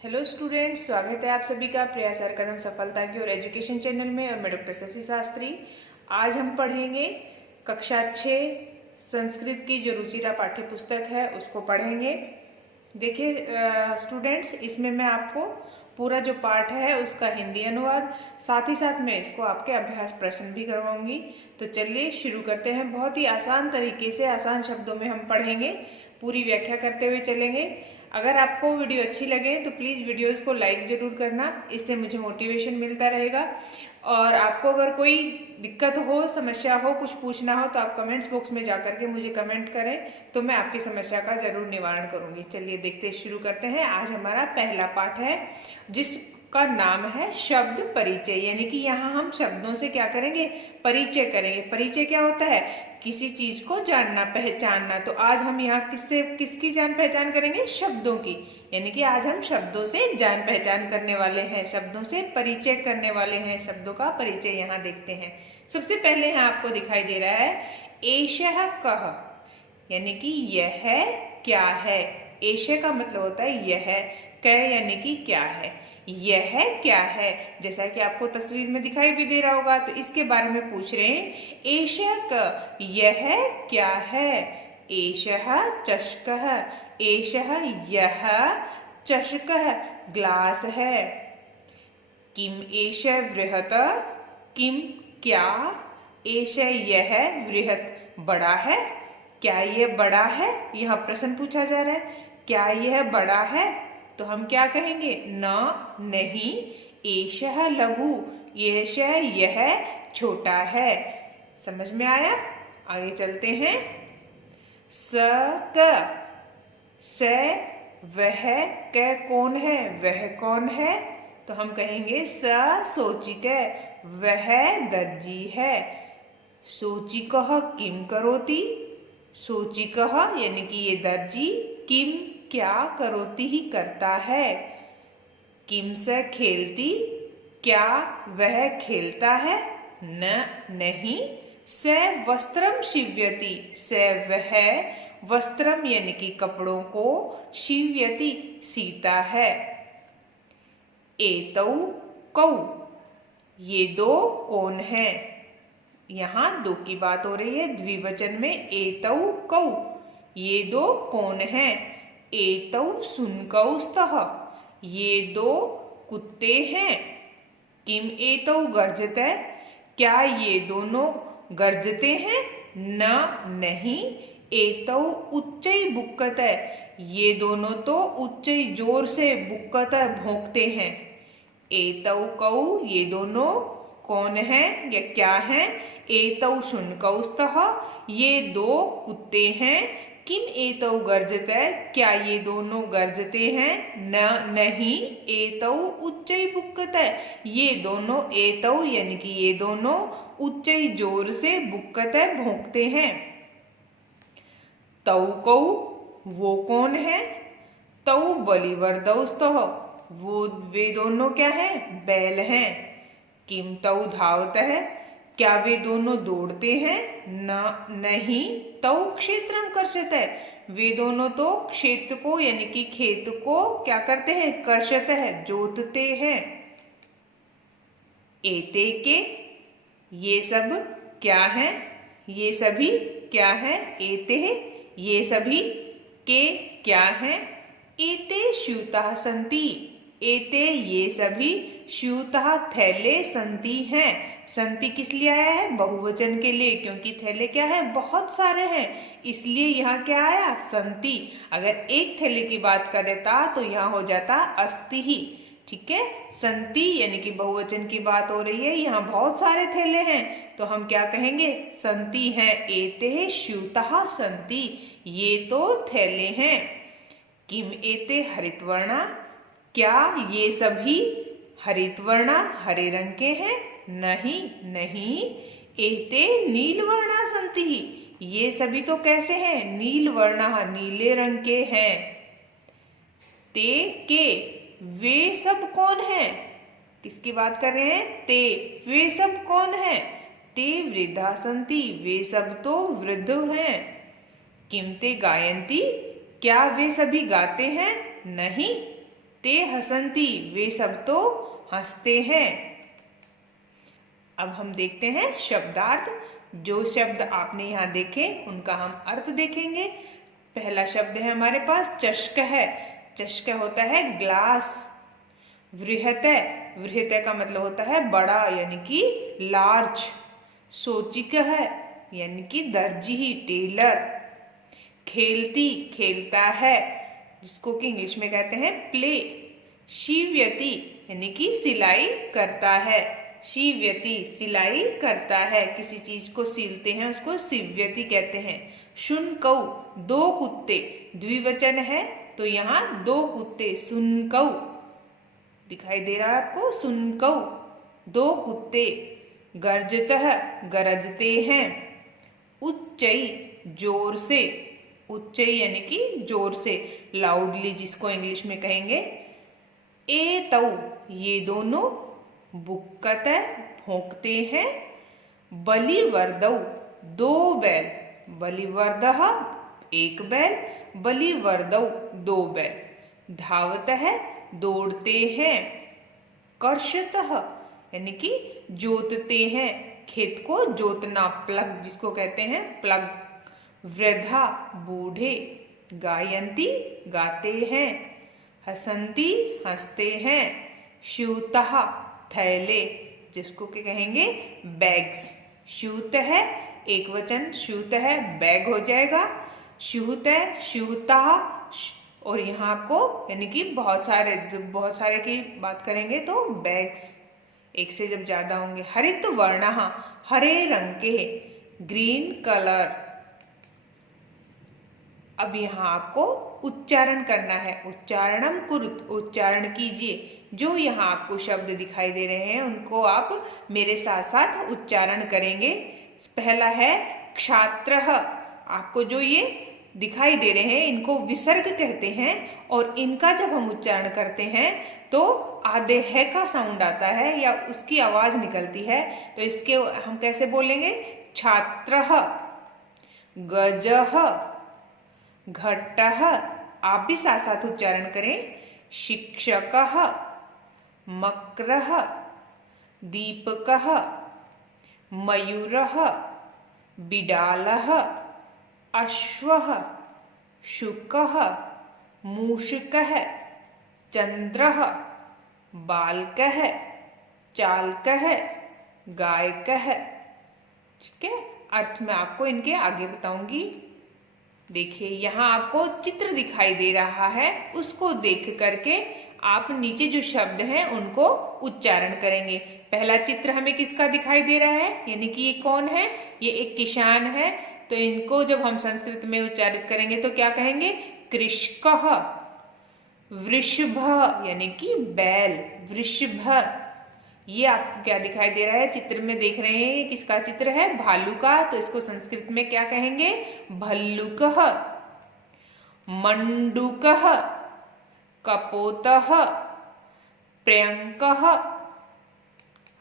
Hello students, स्वागत है आप सभी का प्रयास हर कदम सफलता की और एजुकेशन चैनल में। और मैं डॉक्टर शशि शास्त्री। आज हम पढ़ेंगे कक्षा 6 संस्कृत की जो रुचिरा पाठ्य पुस्तक है उसको पढ़ेंगे। देखिए स्टूडेंट्स, इसमें मैं आपको पूरा जो पाठ है उसका हिंदी अनुवाद, साथ ही साथ मैं इसको आपके अभ्यास प्रश्न भी करवाऊंगी। तो चलिए शुरू करते हैं। बहुत ही आसान तरीके से, आसान शब्दों में हम पढ़ेंगे, पूरी व्याख्या करते हुए चलेंगे। अगर आपको वीडियो अच्छी लगे तो प्लीज़ वीडियोस को लाइक ज़रूर करना, इससे मुझे मोटिवेशन मिलता रहेगा। और आपको अगर कोई दिक्कत हो, समस्या हो, कुछ पूछना हो तो आप कमेंट्स बॉक्स में जाकर के मुझे कमेंट करें, तो मैं आपकी समस्या का ज़रूर निवारण करूँगी। चलिए देखते शुरू करते हैं। आज हमारा पहला पाठ है जिसका नाम है शब्द परिचय, यानी कि यहाँ हम शब्दों से क्या करेंगे, परिचय करेंगे। परिचय क्या होता है? किसी चीज को जानना, पहचानना। तो आज हम यहाँ किसकी जान पहचान करेंगे? शब्दों की। यानी कि आज हम शब्दों से जान पहचान करने वाले हैं, शब्दों से परिचय करने वाले हैं। शब्दों का परिचय यहाँ देखते हैं। सबसे पहले यहाँ आपको दिखाई दे रहा है एषः कः, यानी कि यह क्या है। एषः का मतलब होता है यह, कह यानी कि क्या है। यह क्या है, जैसा कि आपको तस्वीर में दिखाई भी दे रहा होगा, तो इसके बारे में पूछ रहे हैं। एषः यह क्या है। एषः चषकः, एषः यह चषकः ग्लास है। किम एषः बृहत्, किम क्या, एषः यह बृहत् बड़ा है। क्या यह बड़ा है? यह प्रश्न पूछा जा रहा है। क्या यह बड़ा है? तो हम क्या कहेंगे? न, नहीं। एषः लघु, एषः यह छोटा है। समझ में आया? आगे चलते हैं। स क, स वह, क कौन है, वह कौन है। तो हम कहेंगे स सोचिक, वह दर्जी है। सोचिकः किम करोति, सोचिकः यानी कि ये दर्जी, किम क्या, करोति ही करता है। किम से खेलती, क्या वह खेलता है। न, नहीं। स वस्त्रम शिव्यति, स वह वस्त्रम यानी कि कपड़ों को, शिव्यति सीता है। एतौ कौ, ये दो कौन है। यहाँ दो की बात हो रही है, द्विवचन में। एतौ कौ, ये दो कौन है। एतौ शुनकौ स्तः, ये दो कुत्ते हैं। किम एतौ गर्जते, क्या ये दोनों गर्जते हैं। न, नहीं। एतौ उच्चै बुक्कते, ये दोनों तो उच्चै जोर से बुक्कते भौंकते हैं। एतौ कौ, ये दोनों कौन है या क्या है। एतौ शुनकौ स्तः, ये दो कुत्ते हैं। किम एतौ गर्जते, क्या ये दोनों गर्जते हैं। न, नहीं। एतौ उच्चै बुक्कते, ये दोनों, एतौ यानी कि ये दोनों उच्चै जोर से बुक्कते भौंकते हैं। तौ कौ, वो कौन है। तौ बलिवर्दौ स्तः, वो वे दोनों क्या है, बैल हैं। किम तौ धावतः, क्या वे दोनों दौड़ते हैं। न, नहीं। तौ क्षेत्रम कर्षतः, वे दोनों तो क्षेत्र को यानी कि खेत को क्या करते हैं, कर्षतः जोतते हैं। एते के, ये सब क्या है, ये सभी क्या है। एते, ये सभी के क्या है। एते स्यूताः सन्ति, एते ये सभी, स्यूताः थैले, सन्ति हैं। संति किस लिए आया है? बहुवचन के लिए, क्योंकि थैले क्या है, बहुत सारे हैं, इसलिए यहाँ क्या आया, संति। अगर एक थैले की बात करता तो यहाँ हो जाता अस्ति ही। ठीक है, संति यानी कि बहुवचन की बात हो रही है, यहाँ बहुत सारे थैले हैं, तो हम क्या कहेंगे, संति हैं। एते स्यूताः सन्ति, ये तो थैले हैं। किम एते हरितवर्णा, क्या ये सभी हरितवर्णा हरे रंग के हैं। नहीं, नहीं। एते नीलवर्णा सन्ति, ये सभी तो कैसे हैं, नीलवर्णा, नीले रंग के हैं। ते के, वे सब कौन है, किसकी बात कर रहे हैं, ते, वे सब कौन है। ते वृद्धा सन्ति, वे सब तो वृद्ध हैं। किम ते गायन्ति, क्या वे सभी गाते हैं। नहीं। ते हसन्ति, वे सब तो हंसते हैं। अब हम देखते हैं शब्दार्थ। जो शब्द आपने यहाँ देखे उनका हम अर्थ देखेंगे। पहला शब्द है हमारे पास चषक है। चषक होता है ग्लास। वृहतय, वृहतय का मतलब होता है बड़ा यानी कि लार्ज। सोचिक है यानी कि दर्जी, टेलर। खेलती, खेलता है, जिसको कि इंग्लिश में कहते हैं प्ले। शिव्यति यानी कि सिलाई करता है। शिव्यति, सिलाई करता है, किसी चीज को सिलते हैं उसको शिव्यति कहते हैं। शुनकौ, दो कुत्ते। द्विवचन है तो यहाँ दो कुत्ते, सुनकौ दिखाई दे रहा है आपको, सुनकौ, दो कुत्ते। गर्जतः, गरजते हैं। उच्चई, जोर से। उच्चई यानी कि जोर से, लाउडली जिसको इंग्लिश में कहेंगे। एतौ, ये दोनों। बुक्कत, भौंकते हैं। बलिवर्दौ, दो बैल। बलिवर्दः, एक बैल। बलिवर्दौ, दो बैल। धावतः, दौड़ते हैं। कर्षतः यानी कि जोतते हैं, खेत को जोतना, प्लग जिसको कहते हैं, प्लग। वृद्धा, बूढ़े। गायन्ति, गाते हैं। हसन्ति, हंसते हैं। स्यूतः, थैले, जिसको क्या कहेंगे, बैग्स। स्यूत है एक वचन, स्यूत है बैग हो जाएगा। स्यूत है, स्यूतः, और यहाँ आपको यानी कि बहुत सारे की बात करेंगे तो बैग्स एक से जब ज्यादा होंगे। हरित वर्ण, हरे रंग के। Green colour. अब यहाँ आपको उच्चारण करना है। उच्चारणम कुरुत, उच्चारण कीजिए। जो यहाँ आपको शब्द दिखाई दे रहे हैं उनको आप मेरे साथ साथ उच्चारण करेंगे। पहला है क्षात्रः। आपको जो ये दिखाई दे रहे हैं इनको विसर्ग कहते हैं, और इनका जब हम उच्चारण करते हैं तो आधे है का साउंड आता है या उसकी आवाज निकलती है, तो इसके हम कैसे बोलेंगे, छात्रः। गजः, घटः, आप भी साथ साथ उच्चारण करें। शिक्षकः, मक्रः, दीपकः, मयूरः, बिडालः, अश्वः, शुकः, मूषकः, चंद्रः, बालकः, चालकः, गायकः। ठीक है, अर्थ में आपको इनके आगे बताऊंगी। देखिए यहाँ आपको चित्र दिखाई दे रहा है, उसको देख करके आप नीचे जो शब्द हैं उनको उच्चारण करेंगे। पहला चित्र हमें किसका दिखाई दे रहा है, यानी कि ये कौन है, ये एक किसान है। तो इनको जब हम संस्कृत में उच्चारित करेंगे तो क्या कहेंगे, कृषकः। वृषभ यानी कि बैल, वृषभ। ये आपको क्या दिखाई दे रहा है, चित्र में देख रहे हैं, किसका चित्र है, भालू का। तो इसको संस्कृत में क्या कहेंगे, भल्लुकः। मंडूकः, कपोतः, प्रियंकः।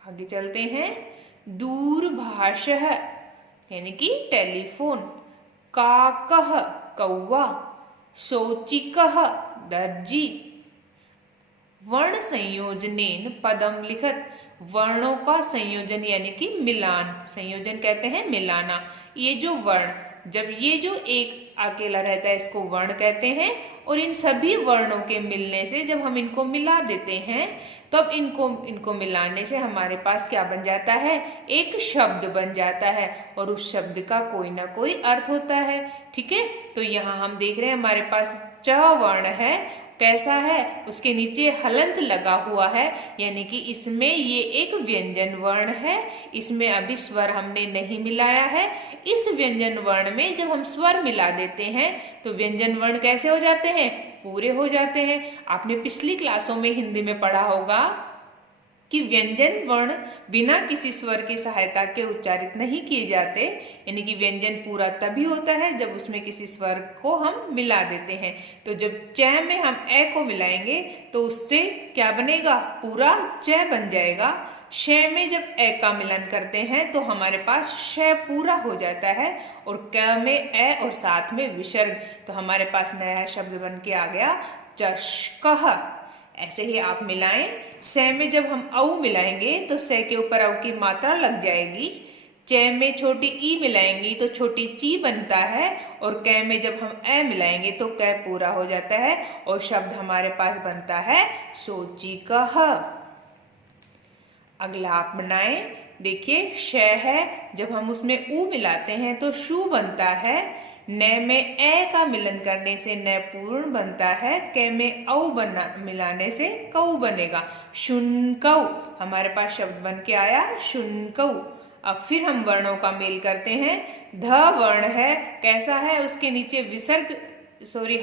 आगे चलते हैं, दूरभाषः यानी कि टेलीफोन। काकः, कौवा। शोचिकः, दर्जी। वर्ण संयोजनेन पदम लिखत, वर्णों का संयोजन यानी कि मिलान, संयोजन कहते हैं मिलाना। ये जो वर्ण, जब ये जो एक अकेला रहता है इसको वर्ण कहते हैं, और इन सभी वर्णों के मिलने से जब हम इनको मिला देते हैं तब इनको मिलाने से हमारे पास क्या बन जाता है, एक शब्द बन जाता है, और उस शब्द का कोई ना कोई अर्थ होता है। ठीक है, तो यहाँ हम देख रहे हैं हमारे पास च वर्ण है, कैसा है, उसके नीचे हलंत लगा हुआ है, यानी कि इसमें ये एक व्यंजन वर्ण है, इसमें अभी स्वर हमने नहीं मिलाया है। इस व्यंजन वर्ण में जब हम स्वर मिला देते हैं तो व्यंजन वर्ण कैसे हो जाते हैं, पूरे हो जाते हैं। आपने पिछली क्लासों में हिंदी में पढ़ा होगा कि व्यंजन वर्ण बिना किसी स्वर की सहायता के उच्चारित नहीं किए जाते, यानी कि व्यंजन पूरा तभी होता है जब उसमें किसी स्वर को हम मिला देते हैं। तो जब च में हम ए को मिलाएंगे तो उससे क्या बनेगा, पूरा च बन जाएगा। श में जब ए का मिलन करते हैं तो हमारे पास श पूरा हो जाता है, और क में ए और साथ में विसर्ग, तो हमारे पास नया शब्द बन के आ गया चषकः। ऐसे ही आप मिलाएं। से में जब हम औ मिलाएंगे तो से के ऊपर औ की मात्रा लग जाएगी। चे में छोटी ई मिलाएंगी तो छोटी ची बनता है, और कै में जब हम ए मिलाएंगे तो कै पूरा हो जाता है और शब्द हमारे पास बनता है सोची कह। अगला आप बनाएं। देखिए श है, जब हम उसमें ऊ मिलाते हैं तो शू बनता है। न में ए का मिलन करने से न पूर्ण बनता है। कै में औ बना मिलाने से कऊ बनेगा। शुनकऊ हमारे पास शब्द बन के आया शुनकऊ। अब फिर हम वर्णों का मेल करते हैं। ध वर्ण है, कैसा है, उसके नीचे विसर्ग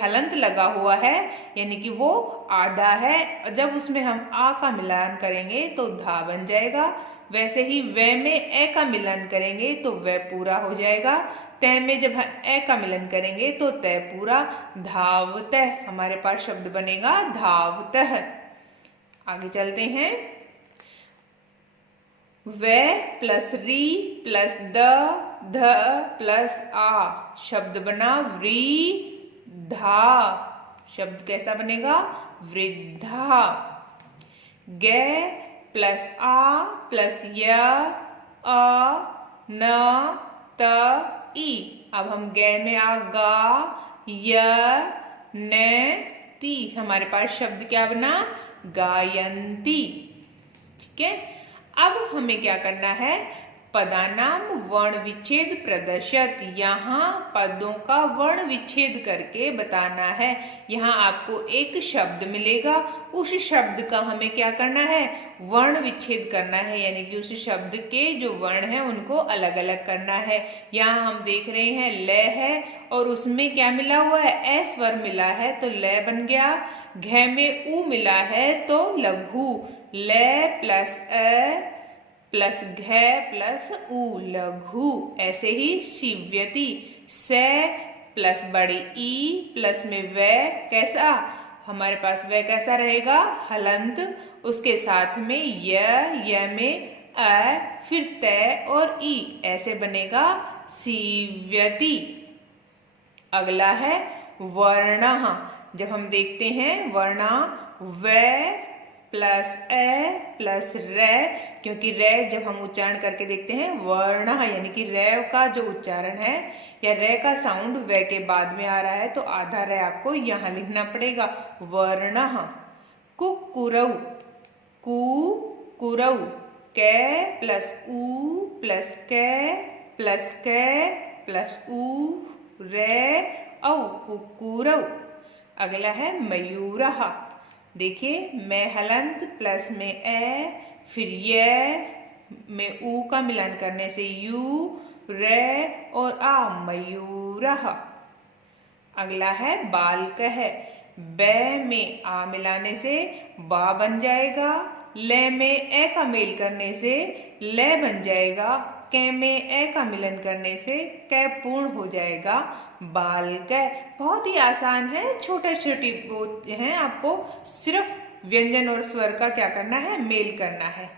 हलंत लगा हुआ है, यानी कि वो आधा है। जब उसमें हम आ का मिलान करेंगे तो धा बन जाएगा। वैसे ही वे में ए का मिलन करेंगे तो वे पूरा हो जाएगा। तय में जब हम ए का मिलन करेंगे तो तय पूरा। धावतः हमारे पास शब्द बनेगा धावतः। आगे चलते हैं। वे प्लस री प्लस द ध प्लस आ शब्द बना वृद्धा। शब्द कैसा बनेगा, वृद्धा। गे प्लस आ प्लस य अ न त ई। अब हम गे में आ गा य न ती, हमारे पास शब्द क्या बना, गायंती। ठीक है, अब हमें क्या करना है, पदानाम वर्ण विच्छेद प्रदर्शित। यहाँ पदों का वर्ण विच्छेद करके बताना है। यहाँ आपको एक शब्द मिलेगा, उस शब्द का हमें क्या करना है, वर्ण विच्छेद करना है, यानी कि उस शब्द के जो वर्ण हैं उनको अलग अलग करना है। यहाँ हम देख रहे हैं ल है और उसमें क्या मिला हुआ है, ए स्वर मिला है तो ल बन गया। घ में ऊ मिला है तो लघु। ल प्लस अ प्लस घ प्लस ऊ लघु। ऐसे ही शिव्यति से प्लस बड़ी ई प्लस में वे कैसा, हमारे पास वे कैसा रहेगा, हलंत। उसके साथ में य में अ फिर तय और ई, ऐसे बनेगा शिव्यति। अगला है वर्ण। जब हम देखते हैं वर्ण, वे प्लस ए प्लस रे, क्योंकि रे जब हम उच्चारण करके देखते हैं वर्ण, यानी कि रे का जो उच्चारण है या रे का साउंड वे के बाद में आ रहा है तो आधा रे आपको यहाँ लिखना पड़ेगा। वर्ण कुकुरऊ, कुकुरऊ। कै प्लस ऊ प्लस कै प्लस कै प्लस ऊ रे औ कुकुरऊ। अगला है मयूरः। देखिए मैं हलंत प्लस में ए फिर ये में ऊ का मिलन करने से यू रे और आ मयूरः। अगला है बालकः। बै में आ मिलाने से बा बन जाएगा। ले में ए का मेल करने से ले बन जाएगा। कै में ए का मिलन करने से कै पूर्ण हो जाएगा। बालकः बहुत ही आसान है, छोटे छोटे वो हैं, आपको सिर्फ व्यंजन और स्वर का क्या करना है, मेल करना है।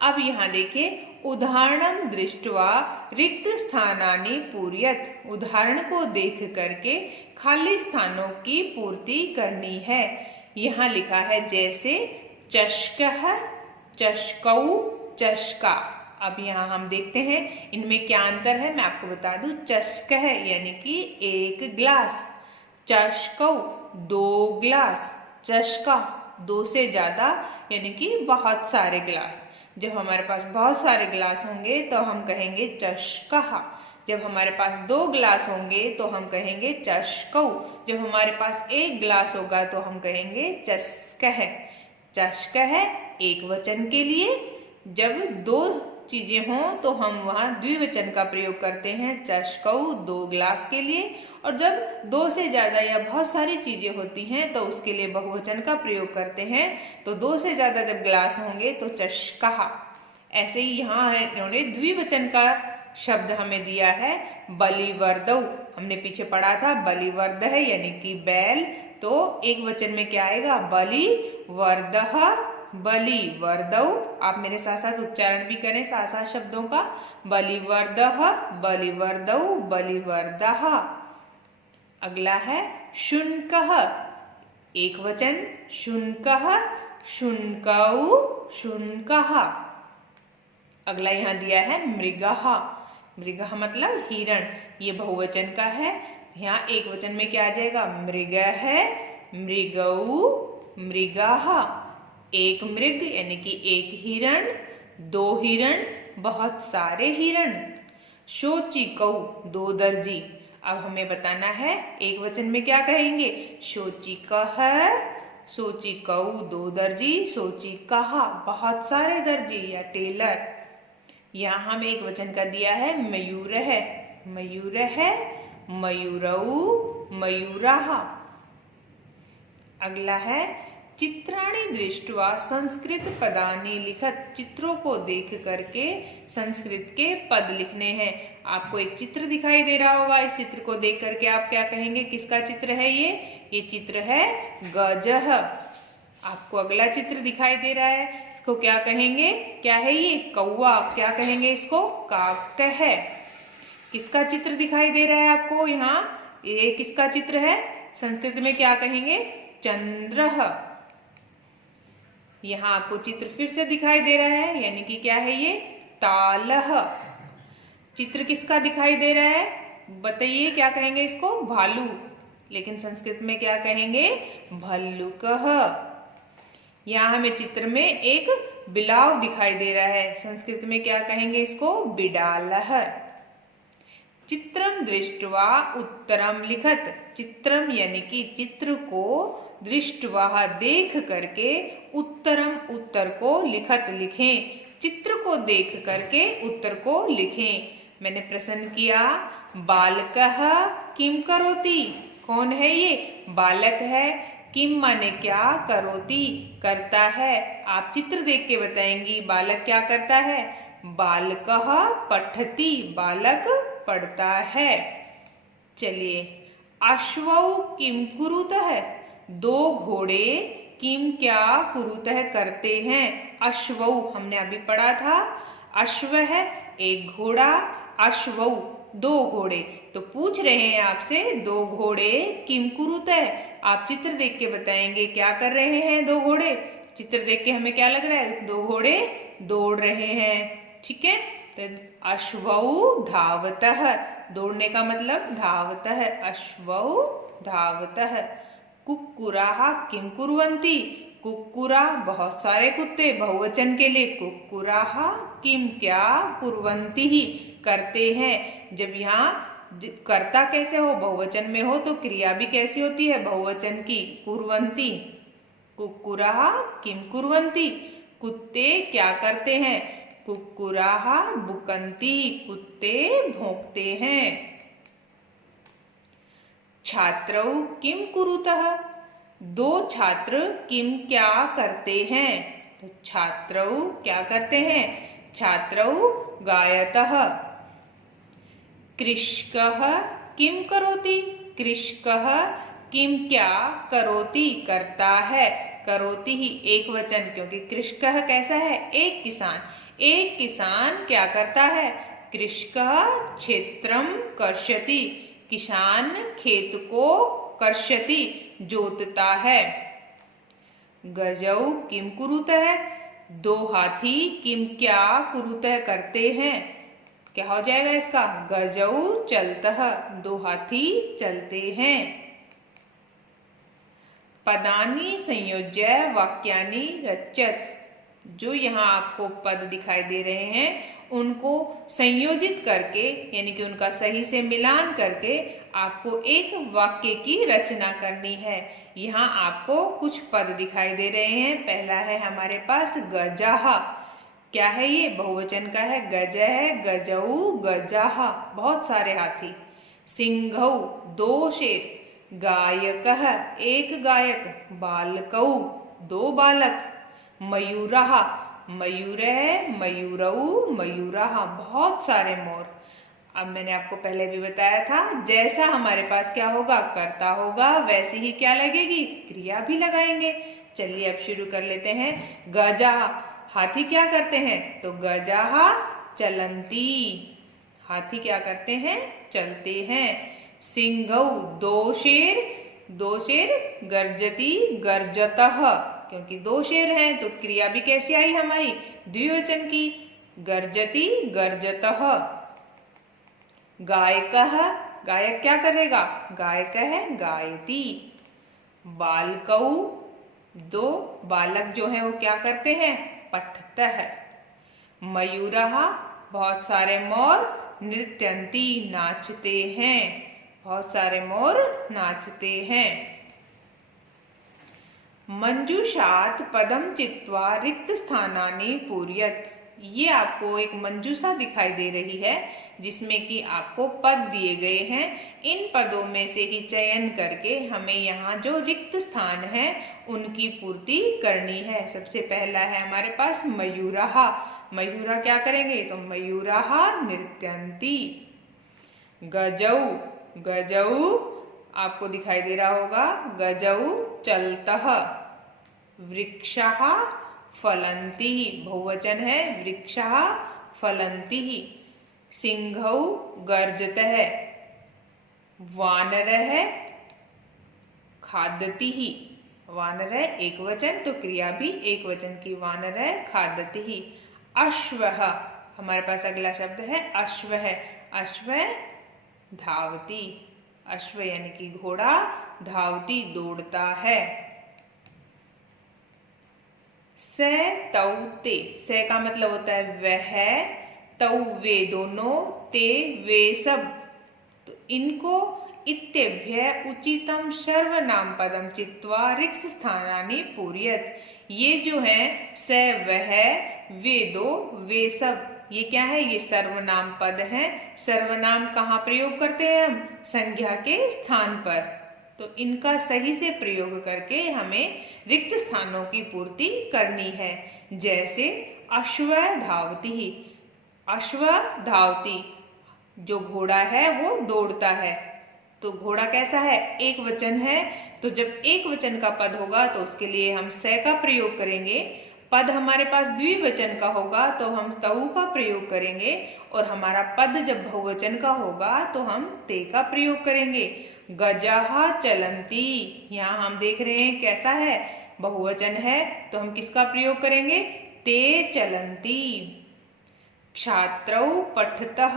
अब यहाँ देखिए उदाहरणं दृष्ट्वा रिक्त स्थानानि पूरयत। उदाहरण को देख करके खाली स्थानों की पूर्ति करनी है। यहाँ लिखा है जैसे चषकः चषकऊ चषका। अब यहाँ हम देखते हैं इनमें क्या अंतर है, मैं आपको बता दूं। चषकः यानी कि एक गिलास, चषकऊ दो गिलास, चषका दो से ज्यादा यानी कि बहुत सारे गिलास। जब हमारे पास बहुत सारे गिलास होंगे तो हम कहेंगे चषकः। जब हमारे पास दो गिलास होंगे तो हम कहेंगे चषकऊ। जब हमारे पास एक गिलास होगा तो हम कहेंगे चषकः। चषकः एक वचन के लिए, जब दो चीजें हों तो हम वहां द्विवचन का प्रयोग करते हैं, चषकऊ दो गिलास के लिए। और जब दो से ज्यादा या बहुत सारी चीजें होती हैं तो उसके लिए बहुवचन का प्रयोग करते हैं। तो दो से ज्यादा जब गिलास होंगे तो चषकः। ऐसे ही यहाँ है, इन्होंने द्विवचन का शब्द हमें दिया है बलिवर्दऊ। हमने पीछे पढ़ा था बलिवर्दः यानी कि बैल, तो एक वचन में क्या आएगा, बलिवर्दः बलिवर्दऊ। आप मेरे साथ साथ उच्चारण भी करें साथ साथ शब्दों का, बलिवर्दः बलिवर्दऊ बलिवर्दः। अगला है शुनकः। एक वचन शुनकः शुनकौ शुनकः। अगला यहाँ दिया है मृगः। मृगः मतलब हिरण, ये बहुवचन का है। यहाँ एक वचन में क्या आ जाएगा? मृगः मृगौ मृगः। एक मृग यानी कि एक हिरण, दो हिरण बहुत सारे हिरण। शोचिकौ दो दर्जी। अब हमें बताना है एक वचन में क्या कहेंगे? शोचिकः शोचिकौ दो दर्जी, शोचिकः बहुत सारे दर्जी या टेलर। यहाँ हमें एक वचन का दिया है मयूरः। मयूरः मयूरौ मयूराः। अगला है चित्राणि दृष्ट्वा संस्कृत पदानि लिखत। चित्रों को देख करके संस्कृत के पद लिखने हैं। आपको एक चित्र दिखाई दे रहा होगा, इस चित्र को देख करके आप क्या कहेंगे? किसका चित्र है ये चित्र है गजः। आपको अगला चित्र दिखाई दे रहा है, इसको क्या कहेंगे? क्या है ये? कौवा। क्या कहेंगे इसको? काक है। किसका चित्र दिखाई दे रहा है आपको? यहाँ ये किसका चित्र है? संस्कृत में क्या कहेंगे? चंद्रः। यहाँ आपको चित्र फिर से दिखाई दे रहा है, यानी कि क्या है ये? तालः। चित्र किसका दिखाई दे रहा है? बताइए क्या कहेंगे इसको? भालू। लेकिन संस्कृत में क्या कहेंगे? भल्लुकः। यहाँ हमें चित्र में एक बिलाव दिखाई दे रहा है, संस्कृत में क्या कहेंगे इसको? बिडालः। चित्रम दृष्ट्वा उत्तरम लिखत। चित्रम यानी कि चित्र को, दृष्ट्वा देख करके, उत्तरम उत्तर को लिखत लिखें। चित्र को देख करके उत्तर को लिखें। मैंने प्रश्न किया बालकः किम करोति। कौन है ये? बालक है। किम माने क्या, करोति करता है। आप चित्र देख के बताएंगी बालक क्या करता है। बालकः पठति बालक पढ़ता है। चलिए अश्वौ किम कुरुतः। दो घोड़े किम क्या कुरुतः करते हैं। अश्वौ हमने अभी पढ़ा था। अश्व है एक घोड़ा, अश्वौ दो घोड़े। तो पूछ रहे हैं आपसे दो घोड़े किम कुरुतः। आप चित्र देख के बताएंगे क्या कर रहे हैं दो घोड़े। चित्र देख के हमें क्या लग रहा है? दो घोड़े दौड़ रहे हैं। ठीक है, तो अश्वौ धावतः। दौड़ने का मतलब धावतः। अश्वौ धावतः। कुक्कुराः किम कुर्वन्ति। कुक्कुरा बहुत सारे कुत्ते, बहुवचन के लिए कुक्कुराः किम क्या कुर्वन्ति ही करते हैं। जब यहाँ कर्ता कैसे हो? बहुवचन में हो तो क्रिया भी कैसी होती है? बहुवचन की, कुर्वन्ति। कुक्कुराः किम कुर्वन्ति कुत्ते क्या करते हैं। कुक्कुराः भुकन्ति कुत्ते भौंकते हैं। छात्रौ किम कुरुतः। दो छात्र किम क्या करते हैं। तो छात्रौ क्या करते हैं? छात्रौ गायतः। कृषकः किम करोति। कृषकः किम क्या करोति करता है। करोति ही एक वचन, क्योंकि कृषकः कैसा है? एक किसान। एक किसान क्या करता है। कृषकः क्षेत्रम कर्षति। किसान खेत को कर्षति जोतता है। गजौ किम कुरुतः। दो हाथी किम क्या कुरुतः करते हैं। क्या हो जाएगा इसका? गजौ चलतः। दो हाथी चलते हैं। पदानि संयोज्य वाक्यानि रचत। जो यहाँ आपको पद दिखाई दे रहे हैं उनको संयोजित करके, यानी कि उनका सही से मिलान करके आपको एक वाक्य की रचना करनी है। यहाँ आपको कुछ पद दिखाई दे रहे हैं। पहला है हमारे पास गजाः। क्या है ये? बहुवचन का है। गज है, गजौ गजाः बहुत सारे हाथी। सिंघौ दो शेर। गायकः एक गायक। बालकौ दो बालक। मयूरः मयूरः मयूरौ मयूराः बहुत सारे मोर। अब मैंने आपको पहले भी बताया था, जैसा हमारे पास क्या होगा? कर्ता होगा, वैसी ही क्या लगेगी? क्रिया भी लगाएंगे। चलिए अब शुरू कर लेते हैं। गजाः हाथी क्या करते हैं? तो गजाः चलन्ति हाथी क्या करते हैं? चलते हैं। सिंघौ दो शेर दो शेर गर्जती गर्जतः, क्योंकि दो शेर हैं तो क्रिया भी कैसी आई हमारी द्विवचन की, गर्जती गर्जतः। गायकः, गायक क्या करेगा, गायकः गायति। बालकौ, दो बालक जो है वो क्या करते हैं, पठतः। मयूरः, बहुत सारे मोर नृत्यन्ति नाचते हैं, बहुत सारे मोर नाचते हैं। मंजूषात् पदम चित्वा रिक्त स्थानानि पूरयत्, ये आपको एक मंजूषा दिखाई दे रही है जिसमें कि आपको पद दिए गए हैं। इन पदों में से ही चयन करके हमें यहाँ जो रिक्त स्थान है उनकी पूर्ति करनी है। सबसे पहला है हमारे पास मयूरः, मयूरा क्या करेंगे, तो मयूरः नृत्यन्ति। गजौ, गजौ आपको दिखाई दे रहा होगा, गजौ चलतः। वृक्षः फलन्ति, बहुवचन है, वृक्षः फलन्ति। सिंहौ गर्जतः। वानरः खादति, वानरः एक वचन तो क्रिया भी एक वचन की, वानरः खादति। अश्वः, हमारे पास अगला शब्द है अश्व है, अश्व धावति, अश्व यानी कि घोड़ा, धावती दौड़ता है। से तौ ते, से का मतलब होता है वह, तौ वे दोनों, ते वे सब, तो इनको इत्यभ्य उचितम सर्वनाम पदम चित्वा रिक्त स्थानानि पूरयत्, ये जो है से वह, वे दो, वे सब, ये क्या है, ये सर्वनाम पद हैं। सर्वनाम कहाँ प्रयोग करते हैं हम, संज्ञा के स्थान पर, तो इनका सही से प्रयोग करके हमें रिक्त स्थानों की पूर्ति करनी है। जैसे अश्व धावति, अश्व धावति, जो घोड़ा है वो दौड़ता है, तो घोड़ा कैसा है, एक वचन है, तो जब एक वचन का पद होगा तो उसके लिए हम से का प्रयोग करेंगे। पद हमारे पास द्विवचन का होगा तो हम तऊ का प्रयोग करेंगे, और हमारा पद जब बहुवचन का होगा तो हम ते का प्रयोग करेंगे। गजाः चलन्ति, यहाँ हम देख रहे हैं कैसा है, बहुवचन है, तो हम किसका प्रयोग करेंगे, ते चलन्ति। छात्रौ पठतः,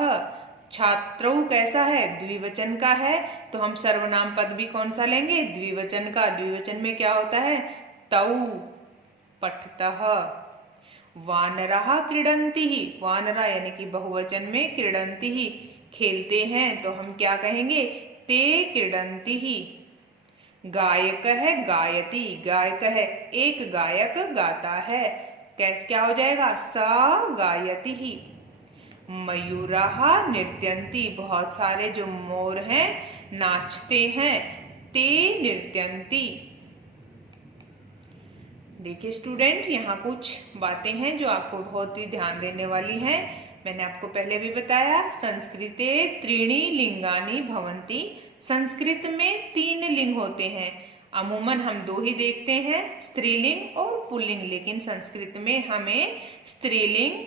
छात्रौ कैसा है, द्विवचन का है, तो हम सर्वनाम पद भी कौन सा लेंगे, द्विवचन का, द्विवचन में क्या होता है, तौ पठतः। वानरः क्रीडन्ति, वानरा यानी कि बहुवचन में, क्रीडन्ति खेलते हैं, तो हम क्या कहेंगे, ते क्रीडन्ति। गायकः गायति, गायक है एक गायक गाता है, कैसे क्या हो जाएगा, स गायति। मयूरः नृत्यन्ति, बहुत सारे जो मोर हैं नाचते हैं, ते नृत्यन्ति। देखिए स्टूडेंट, यहाँ कुछ बातें हैं जो आपको बहुत ही ध्यान देने वाली हैं। मैंने आपको पहले भी बताया, संस्कृते त्रीणि लिंगानि भवन्ति, संस्कृत में 3 लिंग होते हैं। अमूमन हम 2 ही देखते हैं, स्त्रीलिंग और पुल्लिंग, लेकिन संस्कृत में हमें स्त्रीलिंग,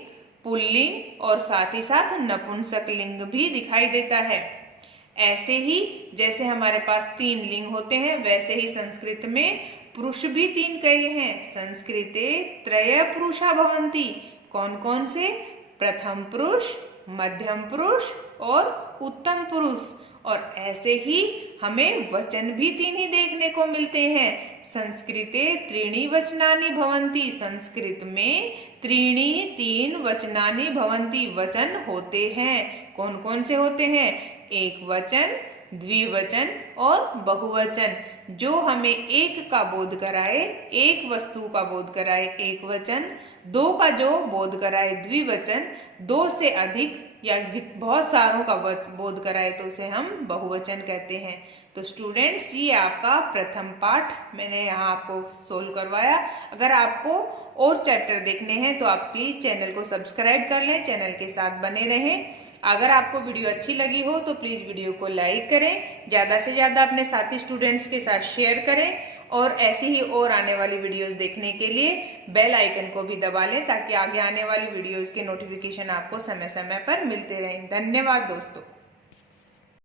पुल्लिंग और साथ ही साथ नपुंसक लिंग भी दिखाई देता है। ऐसे ही जैसे हमारे पास 3 लिंग होते हैं, वैसे ही संस्कृत में पुरुष भी 3 कहे हैं। संस्कृते त्रय पुरुषा भवन्ति, कौन कौन से, प्रथम पुरुष, मध्यम पुरुष और उत्तम पुरुष। और ऐसे ही हमें वचन भी 3 ही देखने को मिलते हैं। संस्कृते त्रीणि वचनानि भवन्ति, संस्कृत में 3 वचनानि भवन्ति, वचन होते हैं। कौन कौन से होते हैं, एक वचन, द्विवचन और बहुवचन, जो हमें एक का बोध कराए, एक वस्तु का बोध कराए एक वचन, 2 का जो बोध कराए द्विवचन, 2 से अधिक या बहुत सारों का बोध कराए तो उसे हम बहुवचन कहते हैं। तो स्टूडेंट्स, ये आपका प्रथम पाठ मैंने यहाँ आपको सोल्व करवाया। अगर आपको और चैप्टर देखने हैं तो आप प्लीज चैनल को सब्सक्राइब कर लें, चैनल के साथ बने रहें। अगर आपको वीडियो अच्छी लगी हो तो प्लीज वीडियो को लाइक करें, ज्यादा से ज्यादा अपने साथी स्टूडेंट्स के साथ शेयर करें, और ऐसी ही और आने वाली वीडियोस देखने के लिए बेल आइकन को भी दबा लें, ताकि आगे आने वाली वीडियोस के नोटिफिकेशन आपको समय समय पर मिलते रहें। धन्यवाद दोस्तों।